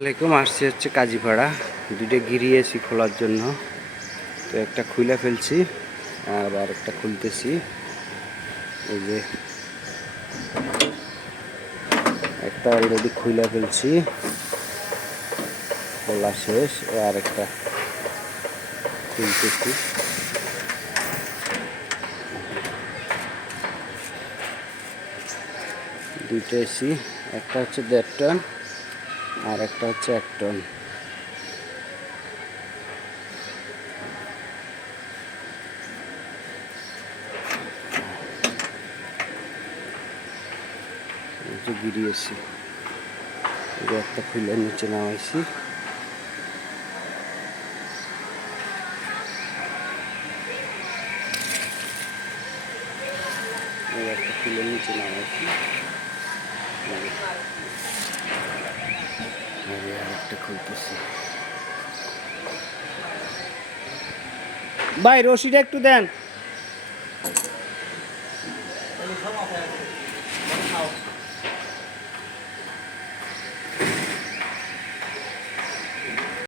আসসালামাইকুম। আসছি হচ্ছে কাজীপাড়া, দুইটা গিরিয়েছি খোলার জন্য। তো একটা খুলে ফেলছি আর আরেকটা খুলতেছি। এই যে একটা অলরেডি খুলে ফেলছি, খোলা শেষ। আরেকটা খুলতেছি। দুইটা এসি, একটা হচ্ছে 1.5 টন আর একটা হচ্ছে 1 টন। গিরিয়েছি, একটা খুলে নিচে নামাইছি। একটা খুলে নিচে নামাইছি, আরেকটা খুলতেছি। ভাই রশিটা একটু দেন।